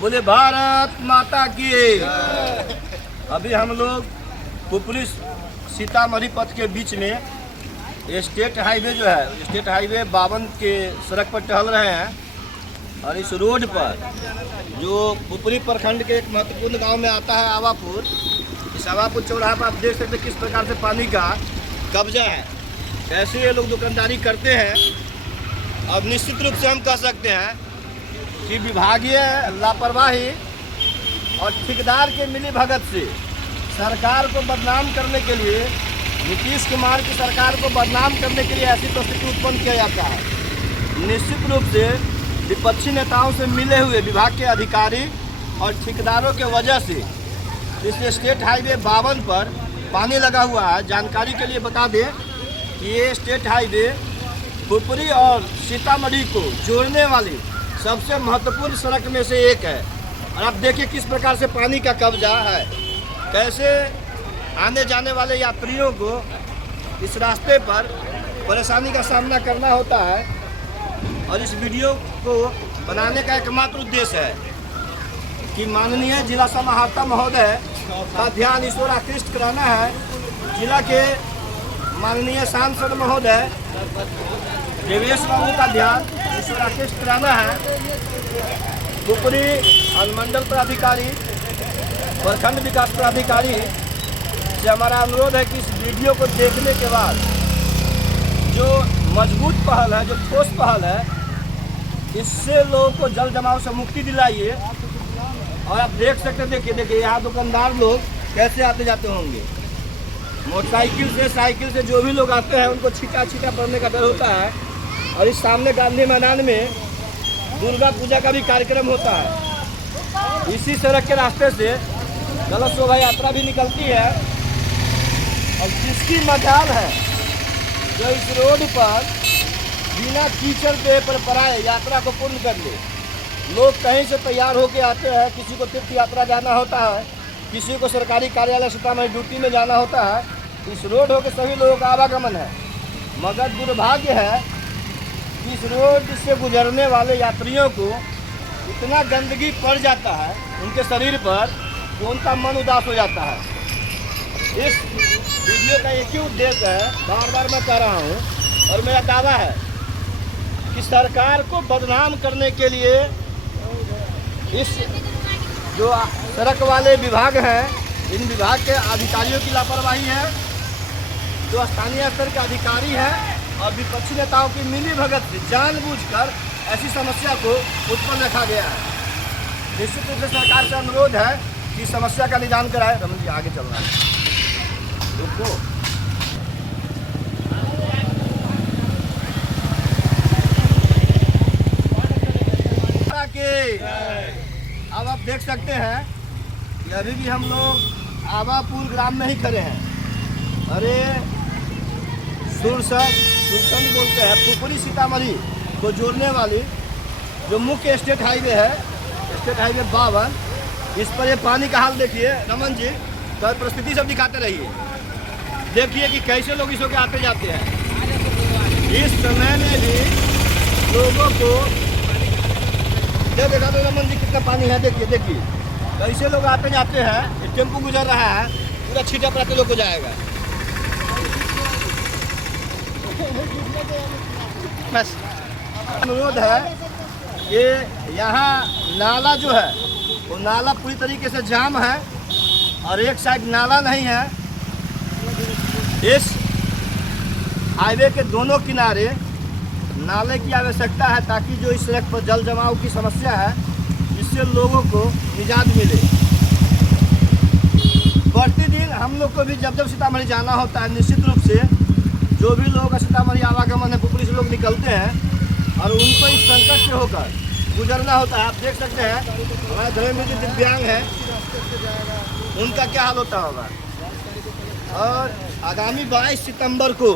बोले भारत माता की। अभी हम लोग पुपरी सीतामढ़ी पथ के बीच में स्टेट हाईवे जो है, स्टेट हाईवे 52 के सड़क पर टहल रहे हैं। और इस रोड पर जो पुपरी प्रखंड के एक महत्वपूर्ण गांव में आता है आवापुर, इस आवापुर चौराहा पर आप देख सकते हैं किस प्रकार से पानी का कब्जा है, कैसे ये लोग दुकानदारी करते हैं। अब निश्चित रूप से हम कह सकते हैं कि विभागीय लापरवाही और ठेकेदार के मिलीभगत से सरकार को बदनाम करने के लिए, नीतीश कुमार की सरकार को बदनाम करने के लिए ऐसी परिस्थिति उत्पन्न किया जाता है। निश्चित रूप से विपक्षी नेताओं से मिले हुए विभाग के अधिकारी और ठेकेदारों के वजह से इस स्टेट हाईवे 52 पर पानी लगा हुआ है। जानकारी के लिए बता दें कि ये स्टेट हाईवे पुपरी और सीतामढ़ी को जोड़ने वाली सबसे महत्वपूर्ण सड़क में से एक है। और आप देखिए किस प्रकार से पानी का कब्जा है, कैसे आने जाने वाले यात्रियों को इस रास्ते पर परेशानी का सामना करना होता है। और इस वीडियो को बनाने का एकमात्र उद्देश्य है कि माननीय जिला समाहर्ता महोदय का ध्यान इस ओर आकृष्ट कराना है। जिला के माननीय सांसद महोदय देवेश बाबू का ध्यान इस ओर आकृष्ट कराना है। पुपरी अनुमंडल पदाधिकारी, प्रखंड विकास पदाधिकारी से हमारा अनुरोध है कि इस वीडियो को देखने के बाद जो मजबूत पहल है, जो ठोस पहल है, इससे लोगों को जल जमाव से मुक्ति दिलाइए। और आप देख सकते हैं, देखिए यहाँ दुकानदार लोग कैसे आते जाते होंगे, मोटरसाइकिल से, साइकिल से जो भी लोग आते हैं उनको छीटा छीटा पड़ने का डर होता है। और इस सामने गांधी मैदान में दुर्गा पूजा का भी कार्यक्रम होता है। इसी सड़क के रास्ते से कलश शोभा यात्रा भी निकलती है। और जिसकी मजाल है जो इस रोड पर बिना कीचड़ के पर पराए यात्रा को पूर्ण कर ले। लोग कहीं से तैयार होकर आते हैं, किसी को तीर्थ यात्रा जाना होता है, किसी को सरकारी कार्यालय सीतामढ़ी ड्यूटी में जाना होता है। इस रोड होकर सभी लोगों का आवागमन है। मगर दुर्भाग्य है कि इस रोड से गुजरने वाले यात्रियों को इतना गंदगी पड़ जाता है उनके शरीर पर कि उनका मन उदास हो जाता है। इस वीडियो का एक ही उद्देश्य है, बार बार मैं कह रहा हूँ और मेरा दावा है कि सरकार को बदनाम करने के लिए इस जो सड़क वाले विभाग हैं, इन विभाग के अधिकारियों की लापरवाही है, जो स्थानीय स्तर के अधिकारी हैं और विपक्षी नेताओं की मिलीभगत से जानबूझकर ऐसी समस्या को उत्पन्न रखा गया है। निश्चित रूप से सरकार से अनुरोध है कि समस्या का निदान कराए। रमन जी आगे चल रहा है, रुको। अब आप देख सकते हैं कि अभी भी हम लोग आवापुर ग्राम में ही खड़े हैं। अरे सुरसंड बोलते हैं, पुपरी सीतामढ़ी को जोड़ने वाली जो मुख्य स्टेट हाईवे है, स्टेट हाईवे 52, इस पर ये पानी का हाल देखिए। रमन जी तो परिस्थिति सब दिखाते रहिए, देखिए कि कैसे लोग इस होकर आते जाते हैं। इस समय में भी लोगों को देखा तो रमन जी कितना पानी है, देखिए कैसे लोग आते जाते हैं। टेम्पू गुजर रहा है, पूरा छीटा पड़ाते लोग को जाएगा। बस अनुरोध है कि यहाँ नाला जो है वो नाला पूरी तरीके से जाम है और एक साइड नाला नहीं है। इस हाईवे के दोनों किनारे नाले की आवश्यकता है ताकि जो इस सड़क पर जल जमाव की समस्या है इससे लोगों को निजात मिले। प्रतिदिन हम लोग को भी जब सीतामढ़ी जाना होता है, निश्चित रूप से जो भी लोग सीतामढ़ी आवागमन है, पुपरी से लोग निकलते हैं और उनको इस संकट से होकर गुजरना होता है। आप देख सकते हैं हमारे घर में जो दिव्यांग है उनका क्या हाल होता होगा। और आगामी 22 सितंबर को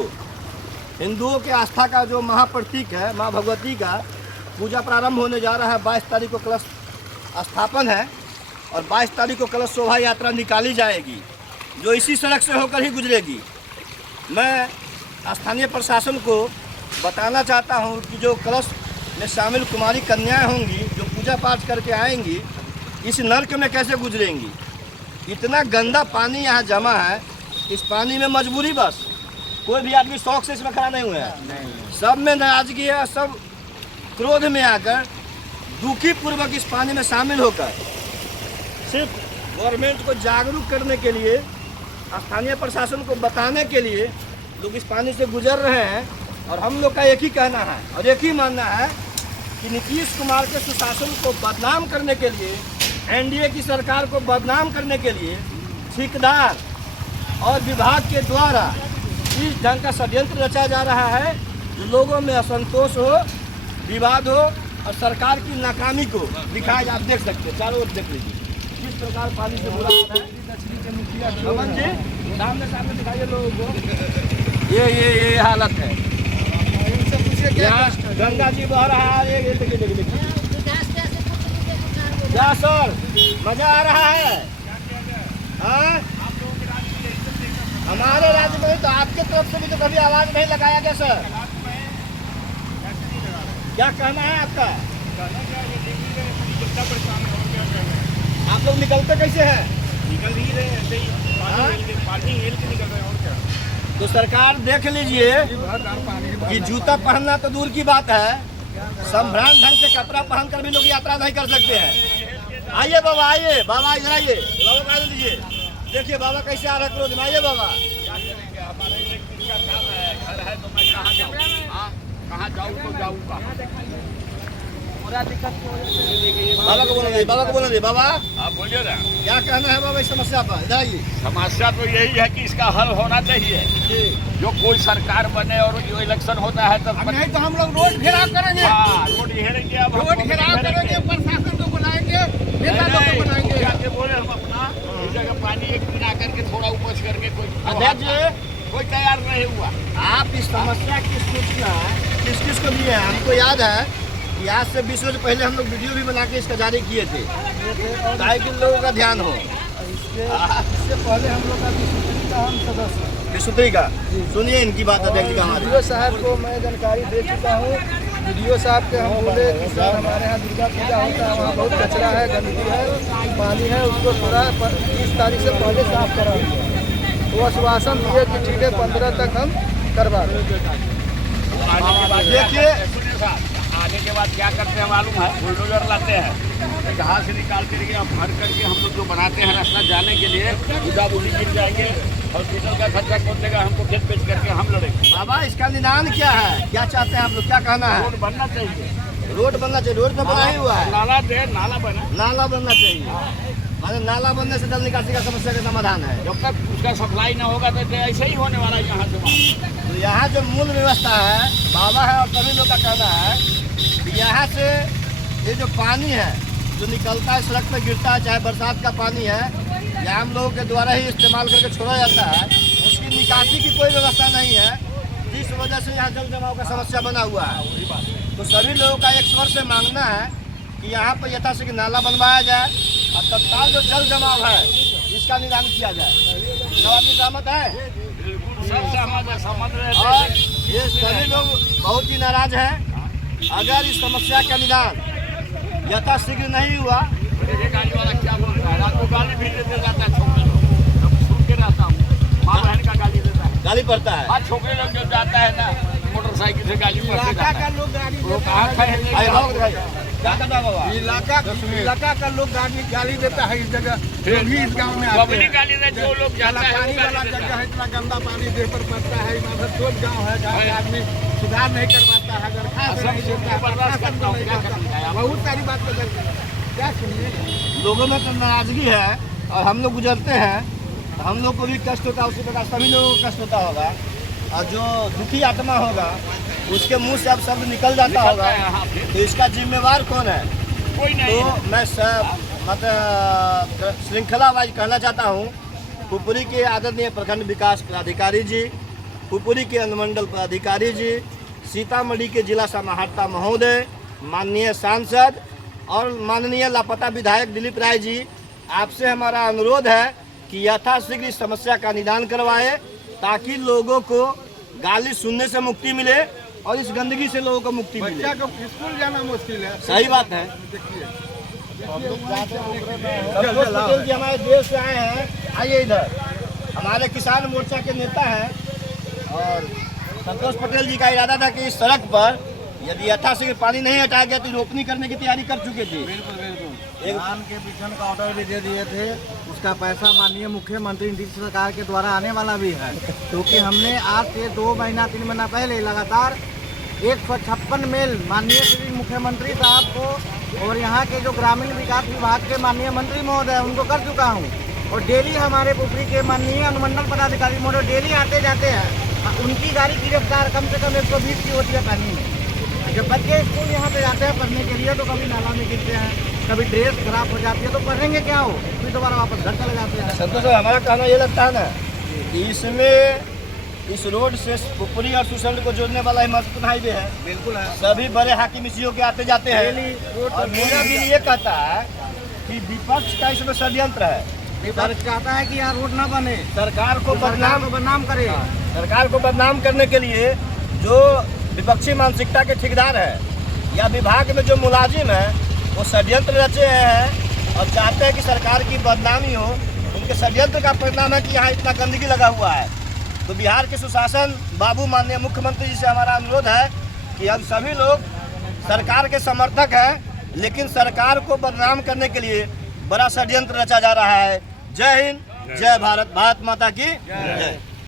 हिंदुओं के आस्था का जो महाप्रतीक है, माँ भगवती का पूजा प्रारंभ होने जा रहा है। 22 तारीख को कलश स्थापन है और 22 तारीख को कलश शोभा यात्रा निकाली जाएगी जो इसी सड़क से होकर ही गुजरेगी। मैं स्थानीय प्रशासन को बताना चाहता हूं कि जो कलश में शामिल कुमारी कन्याएं होंगी जो पूजा पाठ करके आएंगी, इस नर्क में कैसे गुजरेंगी। इतना गंदा पानी यहाँ जमा है, इस पानी में मजबूरी बस, कोई भी आदमी शौक से इसमें खड़ा नहीं हुआ है। सब में नाराजगी है, सब क्रोध में आकर दुखी पूर्वक इस पानी में शामिल होकर सिर्फ गवर्नमेंट को जागरूक करने के लिए, स्थानीय प्रशासन को बताने के लिए लोग इस पानी से गुजर रहे हैं। और हम लोग का एक ही कहना है और एक ही मानना है कि नीतीश कुमार के सुशासन को बदनाम करने के लिए, एनडीए की सरकार को बदनाम करने के लिए ठेकेदार और विभाग के द्वारा इस ढंग का षड्यंत्र रचा जा रहा है, जो लोगों में असंतोष हो, विवाद हो और सरकार की नाकामी को दिखाया। आप देख सकते हैं, चारों ओर देख लीजिए किस प्रकार पानी से बुरा हो रहा है। रमन जी सामने दिखाइए लोगों को, ये हालत है। यहाँ गंगा जी बह रहा है, ये देखिए क्या सर मजा आ रहा है। हाँ, हमारे राज्य में तो आपके तरफ से भी तो कभी आवाज नहीं लगाया गया सर। क्या कहना है आपका? आप लोग निकलते कैसे हैं? निकल ही रहे ऐसे ही, पानी हिल के निकल रहे हैं और क्या। तो सरकार देख लीजिए कि जूता पहनना तो दूर की बात है, संभ्रांत ढंग से कपड़ा पहनकर भी लोग यात्रा नहीं कर सकते हैं। आइए बाबा, आइए बाबा, इधर आइए, बाबा का दीजिए। देखिए बाबा कैसे आ रहा है क्रोध में। आइए बाबा। हमारे इलेक्ट्रिक का काम है, घर है तो मैं कहाँ जाऊँ, कहाँ जाऊँ तो जाऊँ कहाँ। पूरा दिक्कत बाबा को बोला दे, बाबा को बोला दे। बाबा आप बोलिए ना, क्या कहना है बाबा इस समस्या पर? इधर आइए। समस्या तो यही है कि इसका हल होना चाहिए। जो कोई सरकार बने और जो इलेक्शन होता है तब नहीं तो हम लोग रोड घेराव करेंगे। हाँ, रोड घेरेंगे। अब रोड घेराव करेंगे, प्रशासन को बुलाएंगे, नेता लोग को बुलाएंगे। जाके बोले हम अपना इस जगह पानी एक दिन आकर के थोड़ा उपज करके कोई तैयार नहीं हुआ। आप इस समस्या की सूचना किस किस को दिए हैं? हमको याद है कि आज से 20 वर्ष पहले हम लोग वीडियो भी बना के इसका जारी किए थे, ताकि लोगों का ध्यान हो। इससे पहले हम लोग का विशुद्धि का हम सदस्य विशुद्धि का सुनिए इनकी बात अध्यक्ष का। हमारे वीडियो साहब को मैं जानकारी दे चुका हूँ। वीडियो साहब के हम बोले कि सर हमारे यहाँ दुर्गा पूजा होता है, वहाँ बहुत कचरा है, गंदगी है, पानी है, उसको थोड़ा 30 तारीख से पहले साफ करा दिया। वो आश्वासन दिए कि ठीक है 15 तक हम करवा देंगे। देखिए आने के बाद क्या करते हैं मालूम है? बुलडोजर लाते हैं, घास निकाल के भर करके हम लोग जो बनाते हैं रास्ता जाने के लिए, बुदा बुदी गिर जाएंगे, हॉस्पिटल का खर्चा कौन देगा? हमको खेत बेच करके हम लड़ेंगे। बाबा इसका निदान क्या है? क्या चाहते हैं आप लोग? क्या कहना है? रोड बनना चाहिए। रोड बनना चाहिए। रोड तो बना ही हुआ है, नाला दे, नाला बना। नाला बनना चाहिए। माने नाला बनने से जल निकासी का समस्या का समाधान है। जब तक उसका सप्लाई ना होगा तो ऐसे ही होने वाला है यहाँ से वहाँ। तो यहाँ जो मूल व्यवस्था है, बाबा है और सभी लोग का कहना है कि यहाँ से ये जो पानी है जो निकलता है, सड़क पर गिरता है, चाहे बरसात का पानी है, या हम लोगों के द्वारा ही इस्तेमाल करके छोड़ा जाता है, उसकी निकासी की कोई व्यवस्था नहीं है, जिस वजह से यहाँ जल जमाव का समस्या बना हुआ है। तो सभी लोगों का एक स्वर से मांगना है कि यहाँ पर यथाशीघ्र नाला बनवाया जाए और तत्काल जो जल जमाव है इसका निदान किया जाए। सब आदमी सहमत है? सब समझ रहे थे। और ये सभी लोग बहुत ही नाराज हैं। अगर इस समस्या का निदान यथाशीघ्र नहीं हुआ, ये गाड़ी वाला क्या बोल रहा है? रात को गाली भी देते जाता है छोकरे लोग, जब सुन के रहता हूँ, माँ बहन का गाली देता है, गाली पड़ता है। हाँ छोकरे लोग जो जाता है ना मोटरसाइकिल से गाली पड़ते जाता है। लोग गाड़ी वो कहाँ खड़े आइए बाबा को दिखाइए। क्या कहता है बाबा? इलाका का लोग गाली देता है इस जगह, जो भी इस गाँव में आते पब्लिक हैं। गाली दे, जो लोग जाता है पानी वो वाला गाली देता जगह है। है, इतना गंदा पानी देह पर पड़ता है। इधर छोट गाँव है जहाँ पे आदमी सुधार नहीं करवाता है, अगर खास सब नहीं देता है, बर्दाश्त प्रशासन करता हूँ, नहीं क्या करता करना है? है। बहुत सारी बात बदल क्या सुनिए। लोगों में तो नाराजगी है और हम लोग गुजरते हैं, हम लोग को भी कष्ट होता है, उसी प्रकार सभी लोगों को कष्ट होता होगा। और जो दुखी आत्मा होगा उसके मुंह से अब शब्द निकल जाता होगा, तो इसका जिम्मेवार कौन है? कोई नहीं तो है। मैं मतलब श्रृंखला वाइज कहना चाहता हूँ, पुपरी के आदरणीय प्रखंड विकास पदाधिकारी जी, पुपरी के अनुमंडल पदाधिकारी जी, सीतामढ़ी के जिला समाहर्ता महोदय, माननीय सांसद और माननीय लापता विधायक दिलीप राय जी, आपसे हमारा अनुरोध है कि यथाशीघ्र इस समस्या का निदान करवाएं, ताकि लोगों को गाली सुनने से मुक्ति मिले और इस गंदगी से लोगों को मुक्ति मिले। बच्चा को स्कूल जाना मुश्किल है। सही बात है। देखिए संतोष पटेल जी हमारे देश से आए हैं, आइए इधर। हमारे किसान मोर्चा के नेता हैं और संतोष पटेल जी का इरादा था कि इस सड़क पर यदि यथाशीघ्र पानी नहीं हटाया गया तो रोपनी करने की तैयारी कर चुके थे। बिल्कुल बिल्कुल, धान के बिछन का ऑर्डर भी दे दिए थे, उसका पैसा माननीय मुख्यमंत्री नीतीश सरकार के द्वारा आने वाला भी है, क्योंकि हमने आज से 2 महीना 3 महीना पहले लगातार 156 मेल माननीय श्री मुख्यमंत्री साहब को और यहाँ के जो ग्रामीण विकास विभाग के माननीय मंत्री महोदय उनको कर चुका हूँ। और डेली हमारे पुपरी के माननीय अनुमंडल पदाधिकारी महोदय डेली आते जाते हैं, उनकी गाड़ी की रफ्तार कम से कम 120 की होती है पानी में। जब बच्चे स्कूल यहाँ पे जाते हैं पढ़ने के लिए तो कभी नाला में गिरते हैं, कभी ड्रेस खराब हो जाती है, तो पढ़ेंगे क्या हो, फिर दोबारा वापस घर चले जाते हैं। संतोष साहब, हमारा कहना ये लगता है ना कि इसमें इस रोड से पुपरी और सुसंड को जोड़ने वाला ही महत्वपूर्ण हाईवे है। बिल्कुल है, सभी बड़े हाकिमियों के आते जाते हैं और मेरा बिल ये कहता है कि विपक्ष का इसमें षड्यंत्र है। विपक्ष चाहता है कि यहाँ रोड ना बने, सरकार को बदनाम करे। सरकार को बदनाम करने के लिए जो विपक्षी मानसिकता के ठेकेदार है या विभाग में जो मुलाजिम है वो षड्यंत्र रचे हैं और चाहते हैं कि सरकार की बदनामी हो। उनके षड्यंत्र का परिणाम है कि यहाँ इतना गंदगी लगा हुआ है। तो बिहार के सुशासन बाबू माननीय मुख्यमंत्री जी से हमारा अनुरोध है कि हम सभी लोग सरकार के समर्थक हैं, लेकिन सरकार को बदनाम करने के लिए बड़ा षड्यंत्र रचा जा रहा है। जय हिंद, जय भारत, भारत माता की जय।